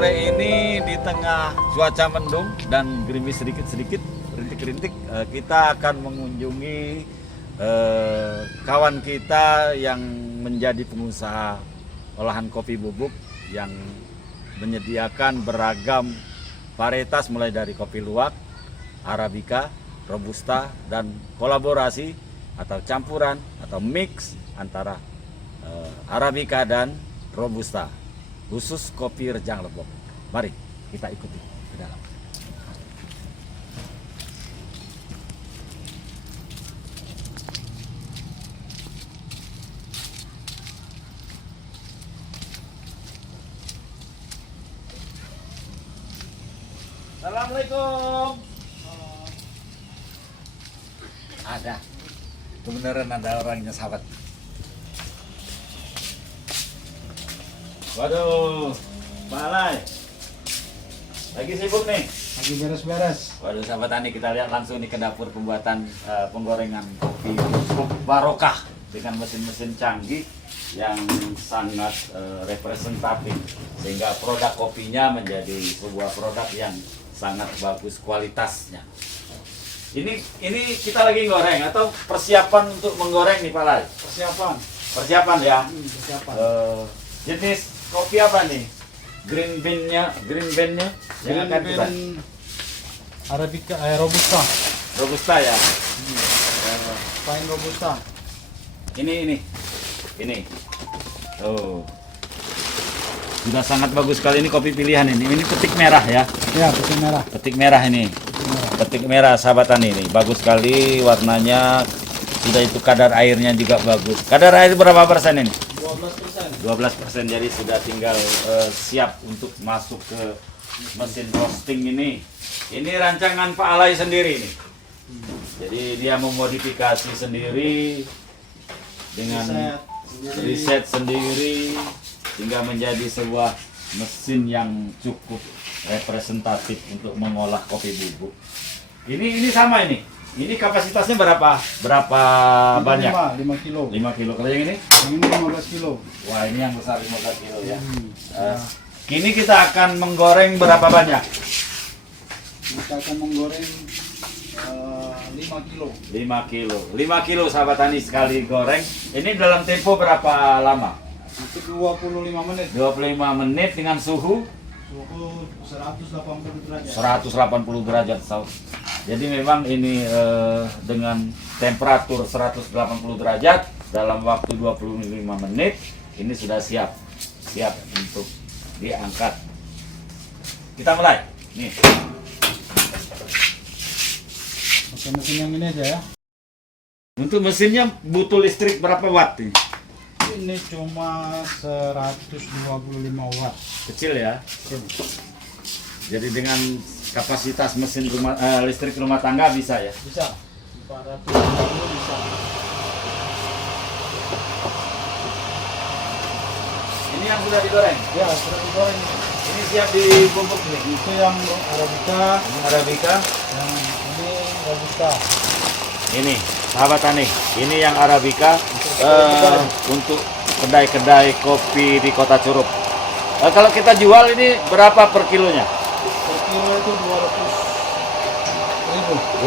sore ini di tengah cuaca mendung dan gerimis sedikit-sedikit, rintik-rintik, kita akan mengunjungi kawan kita yang menjadi pengusaha olahan kopi bubuk yang menyediakan beragam varietas mulai dari kopi luwak, arabica, robusta, dan kolaborasi atau campuran atau mix antara arabica dan robusta, khusus kopi Rejang Lebong. Mari kita ikuti ke dalam. Assalamualaikum. Ada, kebenaran ada orangnya, sahabat. Waduh, Pak Alay, lagi sibuk nih? Lagi beres-beres. Waduh, sahabat Tani, kita lihat langsung nih ke dapur pembuatan penggorengan kopi bubuk barokah dengan mesin-mesin canggih yang sangat representatif, sehingga produk kopinya menjadi sebuah produk yang sangat bagus kualitasnya. Ini kita lagi goreng atau persiapan untuk menggoreng nih Pak Alay? Persiapan ya. Persiapan. Jenis kopi apa nih? Green bean-nya yang akan kita Arabica, robusta. robusta ya. Fine robusta. Ini. Oh. Sudah sangat bagus sekali ini kopi pilihan ini. Ini petik merah ya. Ya, putih merah. Petik merah ini. Petik merah sahabat Tani ini. Bagus sekali warnanya. Sudah itu kadar airnya juga bagus. Kadar air berapa persen ini? 12%. 12%, jadi sudah tinggal siap untuk masuk ke mesin roasting ini. Ini rancangan Pak Alay sendiri nih. Jadi dia memodifikasi sendiri dengan riset sendiri hingga menjadi sebuah mesin yang cukup representatif untuk mengolah kopi bubuk. Ini sama ini. Ini kapasitasnya berapa banyak? 5 kilo. 5 kilo. Kalau yang ini? Yang ini 15 kilo. Wah, ini yang besar 15 kilo ya. Kini kita akan menggoreng berapa banyak? Kita akan menggoreng 5 kilo. 5 kilo. 5 kilo sahabat Tani sekali goreng. Ini dalam tempo berapa lama? Untuk 25 menit. 25 menit dengan suhu Suhu 180 derajat. 180 derajat. Jadi memang ini dengan temperatur 180 derajat dalam waktu 25 menit ini sudah siap untuk diangkat. Kita mulai. Nih. Pakai mesin yang ini aja ya. Untuk mesinnya butuh listrik berapa watt nih? Ini cuma 125 watt. Kecil ya. Jadi dengan kapasitas mesin listrik rumah tangga bisa ya? Bisa. 450 bisa. Ini yang sudah digoreng? Ya, sudah digoreng. Ini siap dibungkus nih? Itu yang arabica. Ini arabica. Yang ini robusta. Ini sahabat Tani, ini yang arabica untuk kedai-kedai kopi di Kota Curup. Kalau kita jual ini berapa per kilonya? Per kilo itu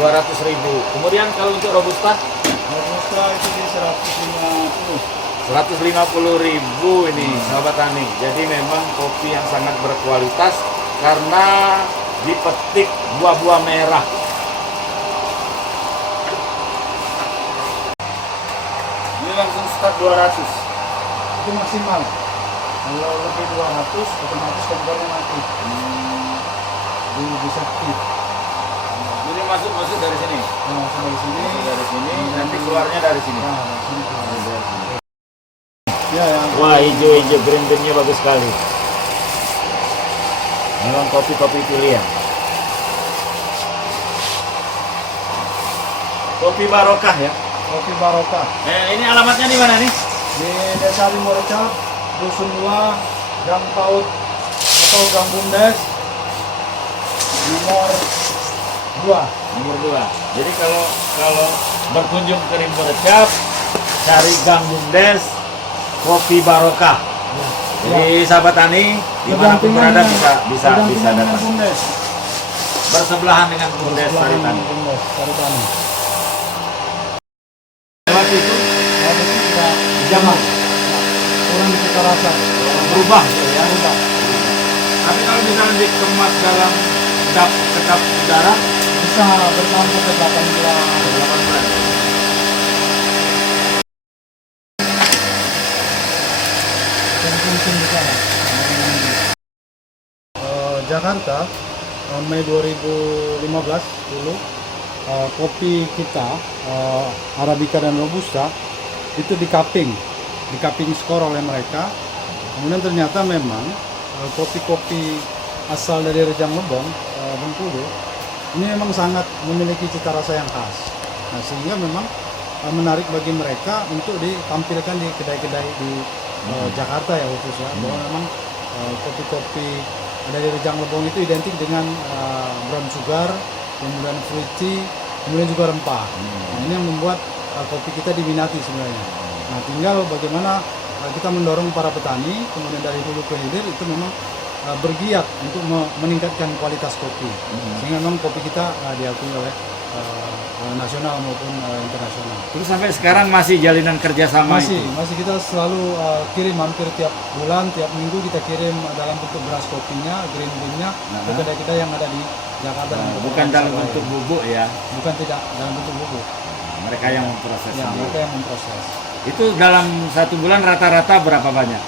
200.000. 200.000. Kemudian kalau untuk robusta? Robusta itu di 150. 150.000 ini sahabat Tani. Jadi memang kopi yang sangat berkualitas karena dipetik buah-buah merah. Ini langsung start 200. Itu maksimal. Kalau lebih 200 otomatis kompornya mati. Jadi bisa aktif. Jadi masuk dari sini. Nah, masuk dari sini. Masuk dari sini, nanti keluarnya dari sini. Nah, dari sini keluar. Ya, ya. Wah, hijau-hijau green bean-nya bagus sekali. Memang kopi-kopi pilihan. Kopi barokah ya. Kopi barokah. Ini alamatnya di mana nih? Di Desa Limorca, Dusun 2, Gang Paut atau Gang Bumdes, nomor 2. Nomor 2. Jadi kalau berkunjung ke Rimbo Recap, cari Gang Bumdes, Kopi Barokah. Jadi sahabat tani dimanapun berada bisa datang. Bumdes. Bersebelahan dengan Bumdes Sari Tani. Bumdes Sari Tani. Lewat itu Jangan kurang cita rasa. berubah ya. Berubah. Tapi kalau misalnya dikemas dalam kedap udara Bisa bertahan sampai 8 bulan. 8 bulan. Mungkin bisa lah. Jakarta tahun Mei 2015 dulu kopi kita Arabica dan Robusta itu di cupping skor oleh mereka. Kemudian ternyata memang kopi-kopi asal dari Rejang Lebong, Bengkulu ini memang sangat memiliki cita rasa yang khas. Nah, sehingga memang menarik bagi mereka untuk ditampilkan di kedai-kedai di Jakarta ya khususnya, bahwa memang kopi-kopi dari Rejang Lebong itu identik dengan brown sugar, kemudian fruit tea, kemudian juga rempah. Nah, ini yang membuat kopi kita diminati sebenarnya. Nah, tinggal bagaimana kita mendorong para petani, kemudian dari hulu ke hilir itu memang bergiat untuk meningkatkan kualitas kopi, sehingga memang kopi kita diakui oleh nasional maupun internasional. Terus sampai sekarang masih jalinan kerjasama Masih itu? kita selalu kirim hampir tiap bulan, tiap minggu kita kirim dalam bentuk beras kopinya, green bean-nya ke kedai-kedai yang ada di Jakarta. Bukan dalam bentuk bubuk ya? Bukan, tidak dalam bentuk bubuk. Mereka yang memproses. Ya, mereka yang memproses. Itu dalam 1 bulan rata-rata berapa banyak?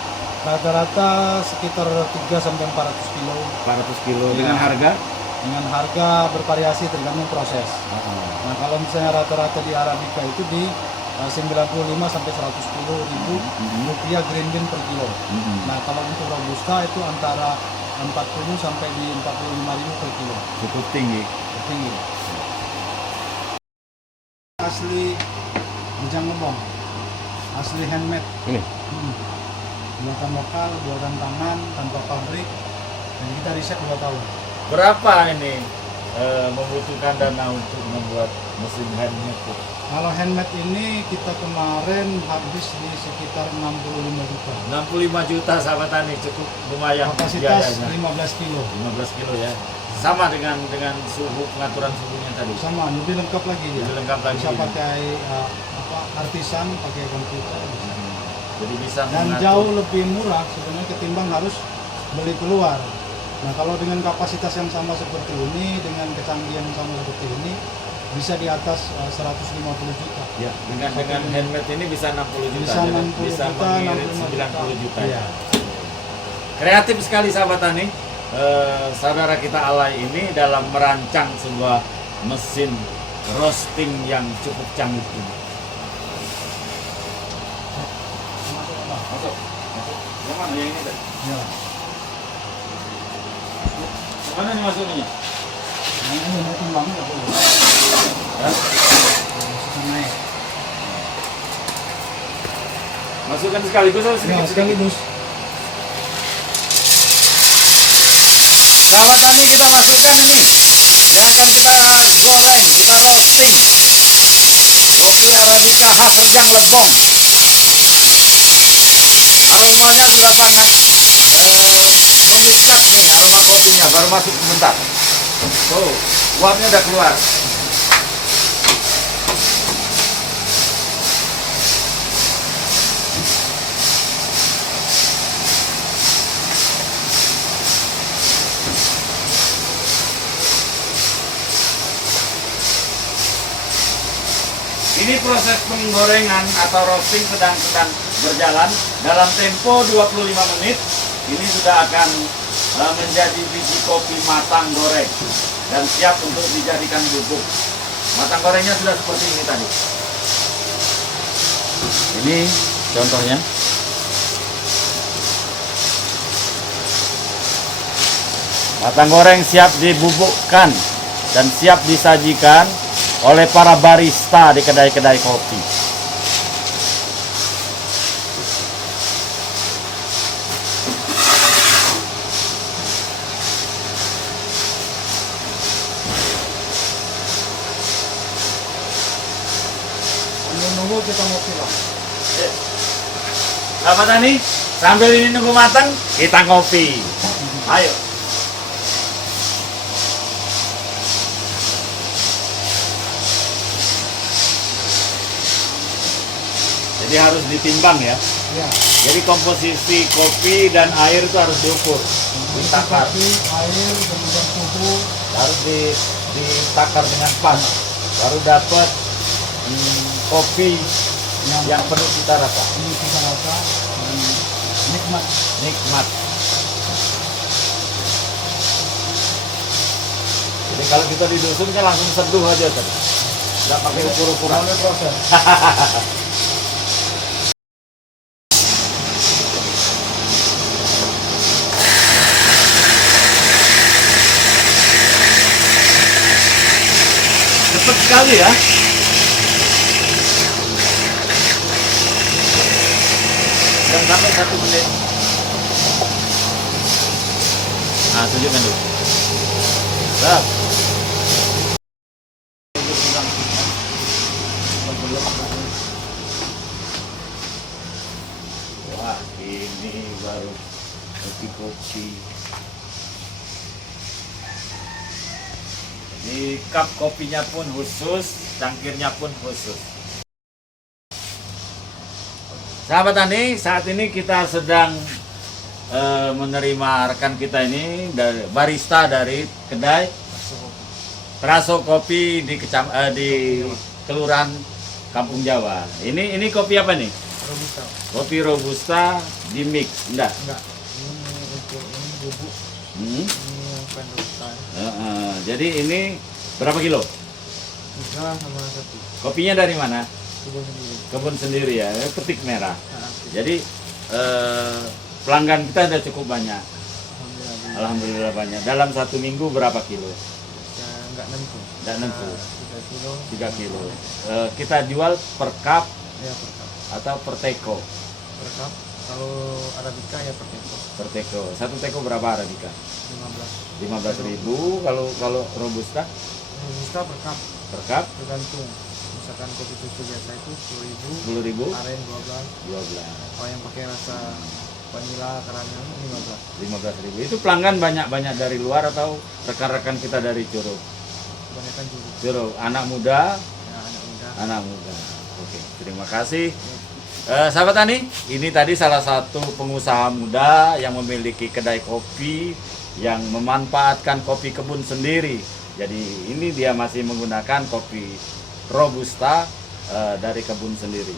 Rata-rata sekitar 3 sampai 400 kilo. 400 kilo Ya. dengan harga? Dengan harga bervariasi tergantung proses. Nah, kalau misalnya rata-rata di Arabica itu di 95 sampai 110 ribu rupiah green bean per kilo. Nah, kalau untuk Robusta itu antara 40 sampai di 45 ribu per kilo. Cukup tinggi. Tinggi. Asli Rejang Lebong, asli handmade. Ini? Buatan lokal, buatan tangan, tanpa pabrik. Dan kita riset 2 tahun. Berapa ini membutuhkan dana untuk membuat mesin handmade? Kalau handmade ini kita kemarin habis di sekitar 65 juta. 65 juta sahabat tani, cukup lumayan Kapasitas biayanya. 15 kilo. 15 kilo ya. Sama dengan suhu, pengaturan suhunya tadi. Sama, lebih lengkap lagi dia. Lebih lengkap lagi. Bisa pakai artisan, pakai komputer. Jadi bisa Dan mengatur. jauh lebih murah sebenarnya ketimbang harus beli keluar. Nah, kalau dengan kapasitas yang sama seperti ini, dengan kecanggihan yang sama seperti ini, bisa di atas 150 juta. Ya, dengan handmade ini bisa 60 juta. Bisa Jadi 60 bisa juta, mengirit 65 90 juta. Iya. Kreatif sekali sahabat tani. Saudara kita Alay ini dalam merancang sebuah mesin roasting yang cukup canggih ini. Masuk. Yang mana yang ini tadi? Ya. Mana nih masuknya? Nah, ini mau timbang nggak boleh. Ya? Bisa naik. Masukkan sekaligus atau Ya, sedikit-sedikit? sekaligus. Sahabat tani, kita masukkan ini yang akan kita goreng, kita roasting. Kopi Arabica khas Rejang Lebong. Aromanya sudah sangat memikat nih, aroma kopinya baru masuk sebentar. Tuh, uapnya udah keluar. Ini proses penggorengan atau roasting sedang berjalan dalam tempo 25 menit. Ini sudah akan menjadi biji kopi matang goreng dan siap untuk dijadikan bubuk. Matang gorengnya sudah seperti ini tadi. Ini contohnya. Matang goreng siap dibubukkan dan siap disajikan oleh para barista di kedai-kedai kopi. Sambil nunggu kita ngopi lah. Sahabat Tani, sambil ini nunggu matang, kita ngopi. Ayo. Jadi harus ditimbang ya. Ya. Jadi komposisi kopi dan air itu harus diukur. Ditakar. Kopi, air, kemudian suhu. Harus ditakar dengan pas. Baru dapat kopi yang penuh cita rasa. Ini kita rasa dan nikmat. Nikmat. Jadi kalau kita di dusun kan langsung seduh aja tadi. Nggak pakai ukur-ukuran. Oleh proses. Cepat sekali ya. Dan sampai 1 menit. Nah, tunjukkan dulu. Stop. Wah, ini baru kopi-kopi. Di cup kopinya pun khusus, cangkirnya pun khusus. Sahabat Tani, saat ini kita sedang menerima rekan kita ini dari barista dari kedai Teraso Kopi di Kelurahan Kampung Jawa. Ini kopi apa nih? Robusta. Kopi robusta di mix, enggak? Enggak. Ini untuk ini bubuk. Hmm? Ini yang bukan robusta. Jadi ini berapa kilo? 3 sama 1. Kopinya dari mana? Kebun sendiri. Kebun sendiri ya, petik merah. Nah, Jadi pelanggan kita ada cukup banyak. alhamdulillah. Alhamdulillah banyak. Dalam 1 minggu berapa kilo? Ya, enggak nentu. Enggak nentu. 3 kilo. 3 kilo. Kita jual per cup Ya, per cup. atau per teko? Per cup. Kalau arabica ya per teko. Per teko. 1 teko berapa arabica? 15. 15.000. Kalau robusta Robusta per cup. per cup Tergantung. Misalkan kopi susu biasa itu 10.000. 10.000. Aren 12. 12. Kalau yang pakai rasa vanila karamel 15. 15.000. Itu pelanggan banyak dari luar atau rekan-rekan kita dari Curug? Kebanyakan juru. Curug, anak muda. Ya, anak muda. Anak muda. Oke, terima kasih. Sahabat Tani, ini tadi salah satu pengusaha muda yang memiliki kedai kopi yang memanfaatkan kopi kebun sendiri. Jadi ini dia masih menggunakan kopi robusta dari kebun sendiri.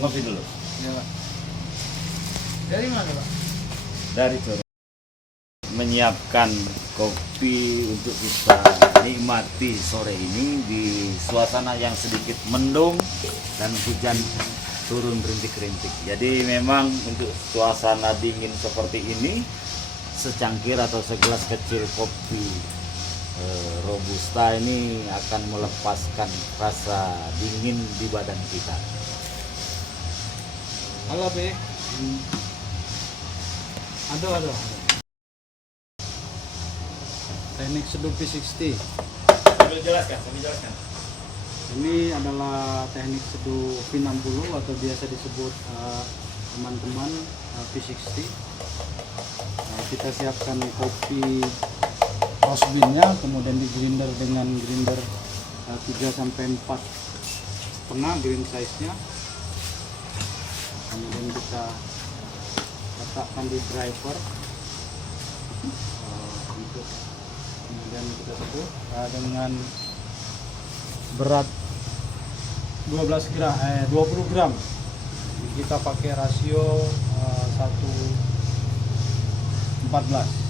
Ngopi dulu. Ya, Pak. Dari mana, Pak? Dari Curug. Menyiapkan kopi untuk kita nikmati sore ini di suasana yang sedikit mendung dan hujan turun rintik-rintik. Jadi memang untuk suasana dingin seperti ini, secangkir atau segelas kecil kopi robusta ini akan melepaskan rasa dingin di badan kita. Halo, Be. Ada. Teknik seduh P60. Sambil jelaskan. Ini adalah teknik seduh P60 atau biasa disebut teman-teman P60. Kita siapkan kopi roast bean-nya, kemudian di grinder dengan grinder 3 sampai 4 setengah grind size-nya. Kemudian kita letakkan di driver untuk kemudian kita seduh dengan berat 20 gram. Kita pakai rasio 1:14.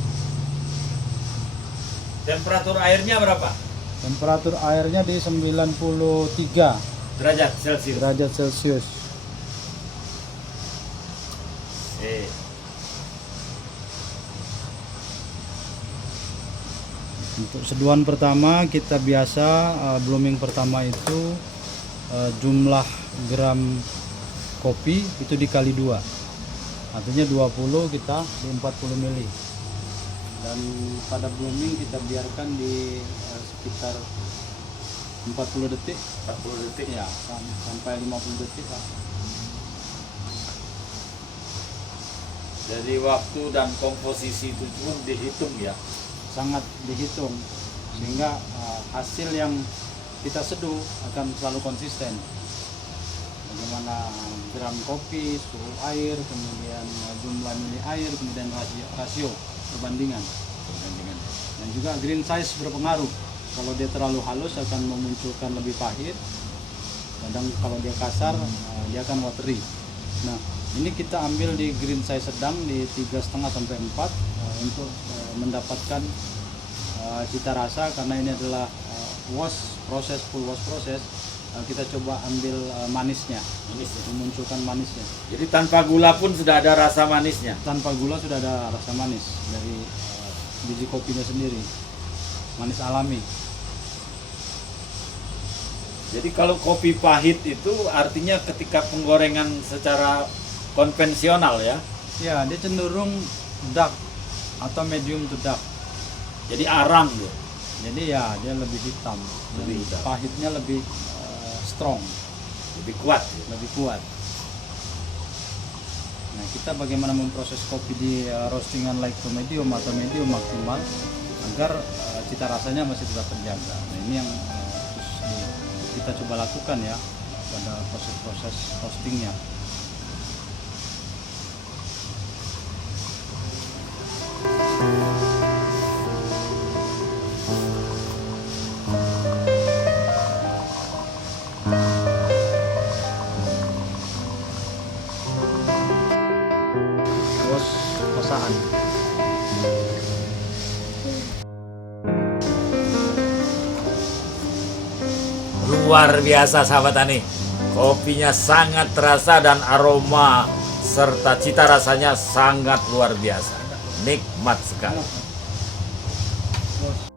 Temperatur airnya berapa? Temperatur airnya di 93 Derajat Celcius. derajat Celcius. Untuk seduhan pertama kita biasa blooming pertama itu jumlah gram kopi itu dikali 2, artinya 20, kita di 40 ml, dan pada blooming kita biarkan di sekitar 40 detik 40 detik ya, sampai 50 detik lah. Jadi waktu dan komposisi itu pun dihitung ya. sangat dihitung sehingga hasil yang kita seduh akan selalu konsisten. Bagaimana gram kopi, suhu air, kemudian jumlah mili air, kemudian rasio perbandingan. Dan juga green size berpengaruh. Kalau dia terlalu halus akan memunculkan lebih pahit. Kadang kalau dia kasar dia akan watery. Nah, ini kita ambil di green size sedang di 3,5 sampai 4 untuk mendapatkan cita rasa, karena ini adalah full wash proses. Kita coba ambil manisnya, memunculkan manisnya. Jadi tanpa gula pun sudah ada rasa manisnya. Tanpa gula sudah ada rasa manis dari biji kopinya sendiri, manis alami. Jadi kalau kopi pahit itu artinya ketika penggorengan secara konvensional ya. Ya, dia cenderung dark atau medium to dark. Jadi arang ya. Jadi ya dia lebih hitam, Lebih hitam. pahitnya lebih strong, Lebih kuat ya. lebih kuat. Nah, kita bagaimana memproses kopi di roastingan light to medium atau medium maksimal agar cita rasanya masih tetap terjaga. Nah, ini yang kita coba lakukan ya pada proses-proses roastingnya. Bos kosaan. Luar biasa sahabat Tani. Kopinya sangat terasa dan aroma serta cita rasanya sangat luar biasa. Nikmat sekali. Bos.